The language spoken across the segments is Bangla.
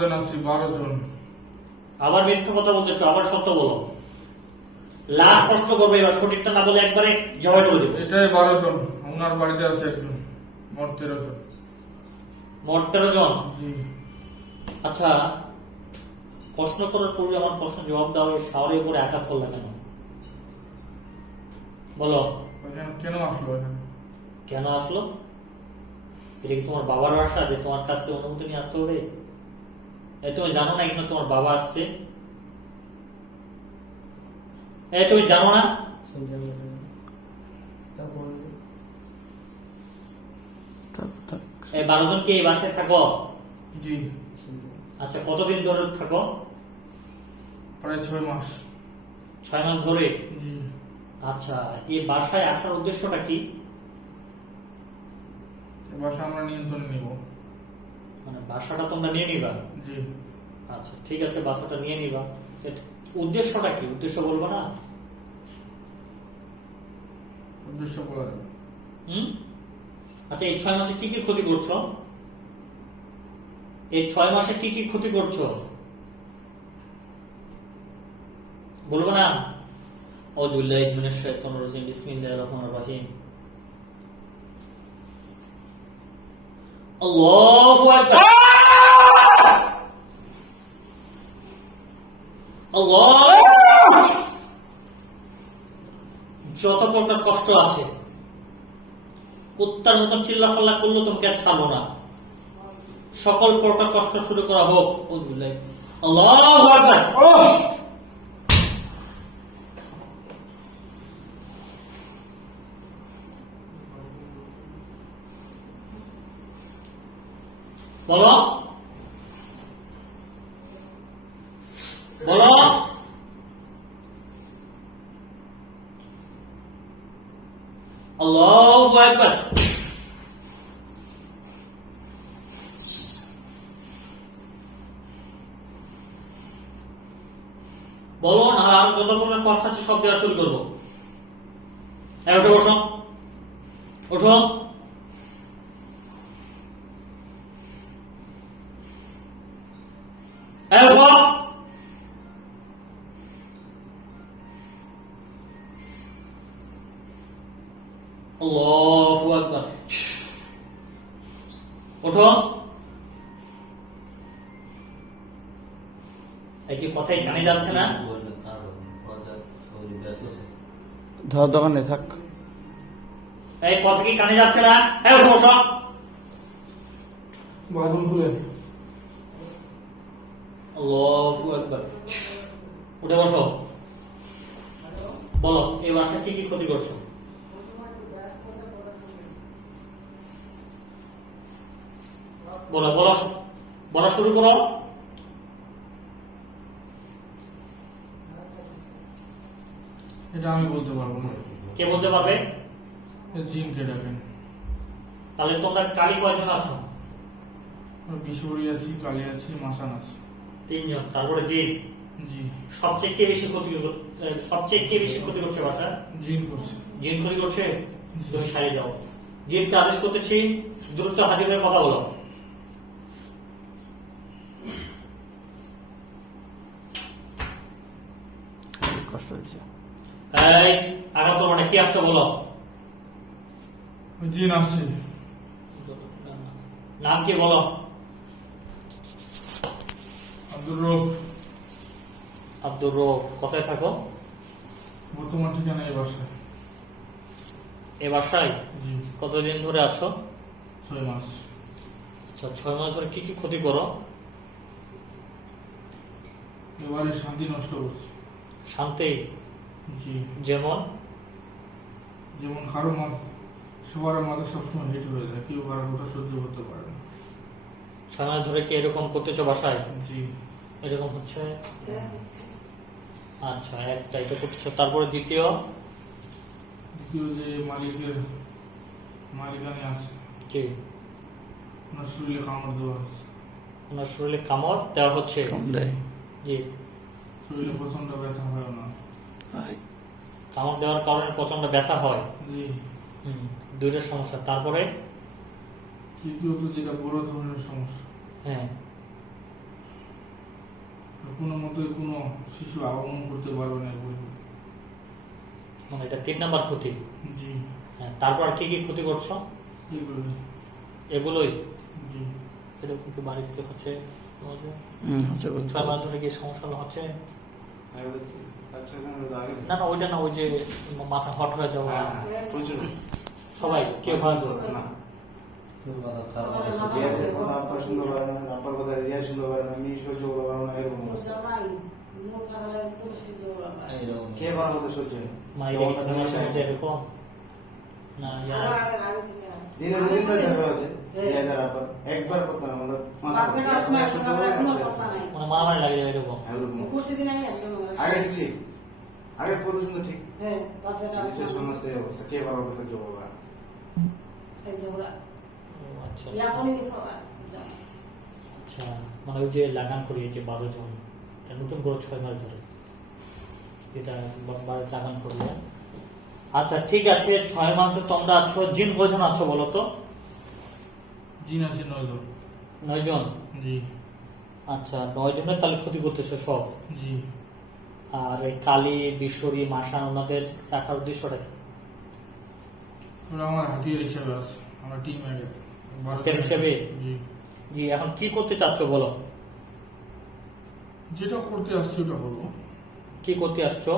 জন আছি, 12 জন। আবার মিথ্যা কথা বলতেছো, আবার সত্য বলো। লাস্ট প্রশ্ন করবে, এবার সঠিকটা না বলে একবারে জবাই করে দেবো। এটাই 12 জন, ওনার বাড়িতে আছে একজন, মোট 13 জন। মোট 13 জন? জি। আচ্ছা, প্রশ্ন করার পূর্বে আমার প্রশ্ন জবাব দাও, শাওয়ারের উপরে আঘাত করলে কেন বলো? কেন আসলো এখানে? কেন আসলো? এটা কি তোমার বাবার বাসা যে তোমার কাছ থেকে অনুমতি নিয়ে আসতে হবে? তুমি জানো না এখানে তোমার বাবা আসছে? তুমি জানো না? এই 12 জন কি এই বাসায় থাকো? জি। আচ্ছা, কতদিন ধরে থাকো? প্রায় 6 মাস। 6 মাস ধরে? জি। আচ্ছা, এই বাসায় আসার উদ্দেশ্যটা কি? বাসা আমরা নিয়ন্ত্রণে নিব। মানে বাসাটা তোমরা নিয়ে নিবা? জি। আচ্ছা, ঠিক আছে, বাসাটা নিয়ে নিবা। উদ্দেশ্যটা কি? উদ্দেশ্য বলবো না? উদ্দেশ্য বলা। আচ্ছা, এই 6 মাসে কি কি ক্ষতি করছো? এই 6 মাসে কি কি ক্ষতি করছো বলবো না? আউযু বিল্লাহি মিনাশ শাইতানির রাজিম, বিসমিল্লাহির রহমানির রহিম। আল্লাহু আকবার। আল্লাহ, যত প্রকার কষ্ট আছে কুত্তার মতন চিল্লাফাল্লা করলেও তোমাকে আর ছাড়বো না। সকল প্রকার কষ্ট শুরু করা হোক। আল্লাহু আকবার। বলো বলো। আল্লাহু আকবার। বলো না, আর যত প্রকার কষ্ট আছে সব দেওয়া শুরু করবো। উঠে বসো, ওঠো। ওঠো। আল্লাহু আকবার। ওঠো। কি কথাই কানে যাচ্ছে না? ধর দোকানে থাক। এই কথা কি কানে যাচ্ছে না? ওঠো বসো। বাথরুম খুলে। আল্লাহু আকবার। উঠে বসো। বলো, এই বাসায় কি কি ক্ষতি করছো? বলো বলো, বলা শুরু করো। এটা আমি বলতে পারবো না। কে বলতে পারবে? জিনকে ডাকেন। তাহলে তোমরা কালী কয়জন আছো? বিশুরি আছি, কালী আছি, মাসান আছি। 3 জন। তারপরে জিন? জি। সবচেয়ে কে বেশি ক্ষতি করছে বাসা? জিন করছে। জিন ক্ষতি করছে? তুমি সারিয়ে যাও। জিনকে আদেশ করতেছি, দ্রুত হাজির হয়ে কথা বলো। কষ্ট হচ্ছে। এই আঘাত করবো না, কি আসছো বলো। জিন আসছে। নাম কি বলো? আব্দুর রব। আব্দুর রব। কোথায় থাকো? বর্তমান ঠিকানা এই বাসায়। এ বাসায়? জি। কতদিন ধরে আছো? 6 মাস। আচ্ছা, 6 মাস ধরে কি কি ক্ষতি করো? এবারে শান্তি নষ্ট করছে। শান্তি? জি। যেমন? যেমন কারো সবার মাথা সবসময় হিট হয়ে যায়, কেউ কারো কথা সহ্য করতে পারে না। 6 মাস ধরে কি এরকম করতেছো বাসায়? জি। এরকম হচ্ছে? আচ্ছা, একটা এটা করতেছো। তারপরে দ্বিতীয় যে মালিকানি আছে, কি? ওনার শরীরে কামড় দেওয়া হচ্ছে। ওনার শরীরে কামড় দেওয়া হচ্ছে। কম দেয়। জি, শরীরে প্রচন্ড ব্যথা হয় ওনার। হয়। কামড় দেওয়ার কারণে প্রচন্ড ব্যথা হয়। জি। দুইটা সমস্যা। তারপরে তৃতীয়ত যেটা বড় ধরনের সমস্যা, হ্যাঁ, কোনো মতোই কোনো শিশু আগমন করতে পারবে না এগুলো। মানে এটা 3 নাম্বার ক্ষতি। জি। হ্যাঁ, তারপর আর কি কি ক্ষতি করছো? এগুলো। এগুলোই। জি। এরকম কি বাড়ি থেকে হচ্ছে? হচ্ছে বলতে 6 মাস ধরে কি সমস্যা হচ্ছে? না না, ওইটা না, ওই যে মাথা হট হয়ে যাওয়া। সবাই কেউ হয় না রিয়াজের কথা আব্বা শুনতে পারে না, আব্বার কথা রিয়াজ শুনতে পারে না, আমি সহ্য করতে পারবো না, এরকম অবস্থা। কে পারার মধ্যে সহ্য হয়? মায়ের এই সমস্যা হচ্ছে এরকম না? দিনে 2-3 বার ঝগড়া আছে রিয়াজ আর আব্বার, একবার কথা না, আমাদের সহ্য করবো না। মানে মারামারি লাগে যায় এরকম। আগে ঠিক, আগে কত সুন্দর ঠিক, সমাজে অবস্থা কে পারার মধ্যে সহ্য করবে না। আচ্ছা আচ্ছা, মানে ওই যে লাগান করিয়েছে 12 জন, এটা নতুন করে 6 মাস ধরে এটা লাগান করিয়ে। আচ্ছা ঠিক আছে, 6 মাস তোমরা আছো। জিন কজন আছো বলো তো? জিন আছে 9 জন। 9 জন। জি। আচ্ছা, 9 জনের তাহলে ক্ষতি করতেছে সব। জি। আর এই কালী, বিশ্বরী, মাসান ওনাদের রাখার উদ্দেশ্যটা কি? ওরা আমার হাতিয়ার হিসেবে আছে, আমার টিম আগে হাতিয়ার হিসেবে? জি। জি, এখন কি করতে চাচ্ছ বলো? যেটা করতে আসছি ওটা হবো। কি করতে আসছো?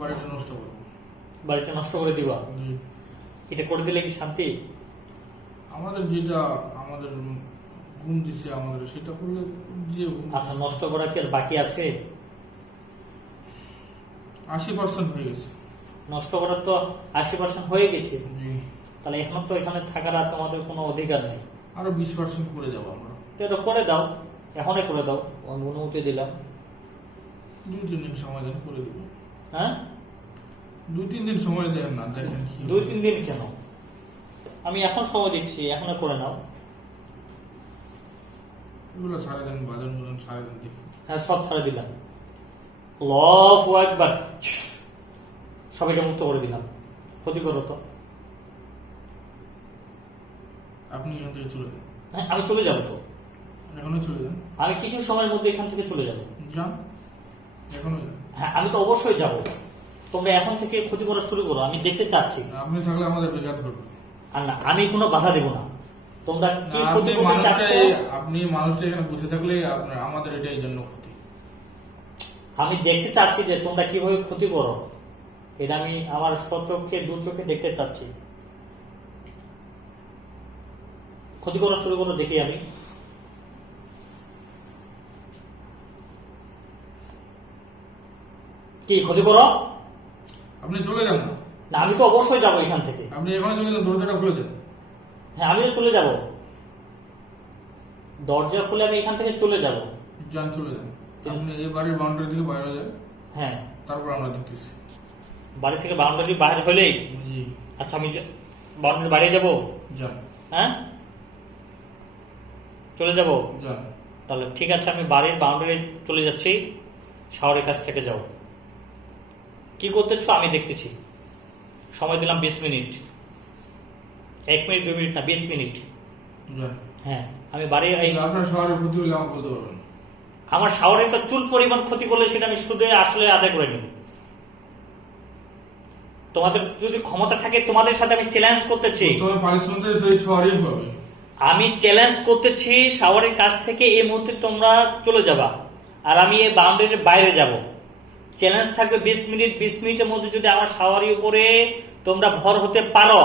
বাড়িটা নষ্ট করবো। বাড়িটা নষ্ট করে দিবা? জি। এটা করে দিলে কি শান্তি? আমাদের যেটা আমাদের গুণ দিছে আমাদের সেটা করলে যে আচ্ছা, নষ্ট করা কি আর বাকি আছে? 80% হয়ে গেছে। নষ্ট করার তো 80% হয়ে গেছে। জি। তাহলে এখন তো এখানে থাকার আর তোমাদের কোনো অধিকার নেই। আরো 20% করে যাবো আমরা। তো এটা করে দাও, এখনই করে দাও, আমি অনুমতি দিলাম। 2-3 দিন সময় দেন, করে দেবো। হ্যাঁ, 2-3 দিন সময় দেন না, দেখেন কি হয়। 2-3 দিন কেন? আমি এখন সময় দিচ্ছি, এখনো করে নাও। এগুলো সারা দেন, বাজার মতন সারা দেন, দেখি। হ্যাঁ, সব ছাড়ে দিলাম। আল্লাহু আকবার। সবাইকে মুক্ত করে দিলাম। ক্ষতি করো তো। আপনি এখান থেকে চলে যান। হ্যাঁ, আমি চলে যাবো তো। এখনই চলে যান। আমি কিছু সময়ের মধ্যে এখান থেকে চলে যাবো। যান, এখনই যান। হ্যাঁ, আমি তো অবশ্যই যাব। তোমরা এখন থেকে ক্ষতি করা শুরু করো, আমি দেখতে চাচ্ছি। আপনি থাকলে আমাদের বেকার করবে। আর না, আমি কোনো বাধা দেব না। তোমরা কি না, ক্ষতি করতে চাচ্ছ? আপনি মানুষটা এখানে বসে থাকলে আপনার আমাদের এটাই জন্য ক্ষতি। আমি দেখতে চাচ্ছি যে তোমরা কিভাবে ক্ষতি করো। এটা আমি আমার স্বচক্ষে, দু চোখে দেখতে চাচ্ছি। ক্ষতি করা শুরু করো, দেখি আমি। কি ক্ষতি করো? আপনি চলে যান না। না, আমি তো অবশ্যই যাবো এখান থেকে। আপনি এখানে চলে যান, দরজাটা খুলে দেন। হ্যাঁ, আমি তো চলে যাব। দরজা খুলে আমি এখান থেকে চলে যাব। যান, চলে যান। আপনি এই বাড়ির বাউন্ডারি থেকে বাইরে যান, হ্যাঁ, তারপর আমরা দেখতেছি। বাড়ি থেকে বাউন্ডারি বাইরে হলেই? জি। আচ্ছা, আমি বাউন্ডারি বাইরে যাব। যান। হ্যাঁ, চলে যাব। যান। তাহলে ঠিক আছে, আমি বাড়ির বাউন্ডারি চলে যাচ্ছি। শাওরের কাছ থেকে যাও। কি করতেছো আমি দেখতেছি। সময় দিলাম 20 মিনিট। 1 মিনিট 2 মিনিট না, 20 মিনিট। যান। হ্যাঁ, আমি বাড়ি আপনার শহরের ক্ষতি হলে আমাকে বলতে পারবেন। আমার শাওরে তো চুল পরিমাণ ক্ষতি করলে সেটা আমি সুদে আসলে আদায় করে নেব। তোমাদের যদি ক্ষমতা থাকে, তোমাদের সাথে আমি চ্যালেঞ্জ করতেছি। তোমার পারিশ্রমিক সেই শহরেই পাবে। আমি চ্যালেঞ্জ করতেছি, শাওয়ারের কাছ থেকে এই মুহূর্তে তোমরা চলে যাবা, আর আমি এই বাউন্ডারির বাইরে যাব। চ্যালেঞ্জ থাকবে 20 মিনিট। 20 মিনিটের মধ্যে যদি আমার শাওয়ারের উপরে তোমরা ভর হতে পারো,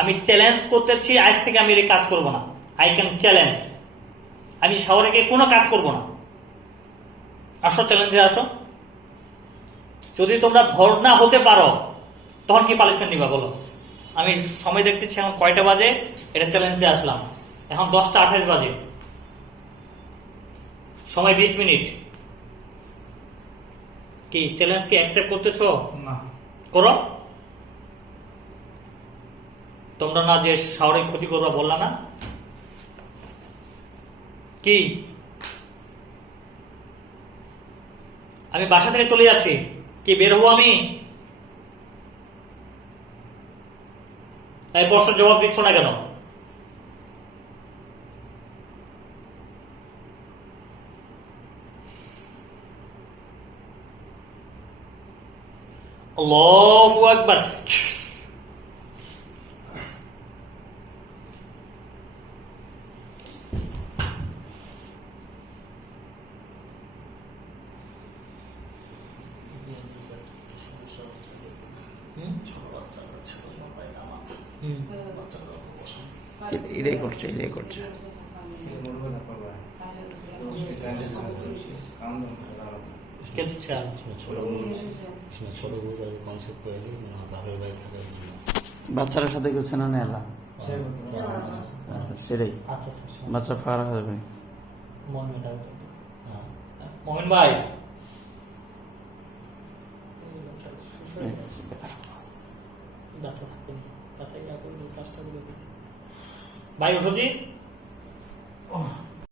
আমি চ্যালেঞ্জ করতেছি, আজ থেকে আমি এই কাজ করব না। I can challenge. আমি শাওয়ারে গিয়ে কোনো কাজ করব না। আসো, চ্যালেঞ্জে আসো। যদি তোমরা ভর না হতে পারো, তখন কি পানিশমেন্ট নিবা বলো? আমি সময় দেখতেছি এখন কয়টা বাজে, এটা চ্যালেঞ্জে আসলাম। এখন 10টা 28 বাজে, সময় 20 মিনিট। কি চ্যালেঞ্জ কি অ্যাকসেপ্ট করতেছো? না। করো। তোমরা না যে শাওরে ক্ষতি করবা বললা না? কি আমি বাসা থেকে চলে যাচ্ছি, কি বের হবো আমি? এই প্রশ্ন জবাব দিচ্ছ না কেন? আল্লাহু আকবার। এটাই করছে, এটাই করছে। কিন্তু চাল বাচ্চারা সাথে গেছে না নেলা সেটাই বাচ্চা ফারা হবে। মোহন ভাই, ভাই ওষুধ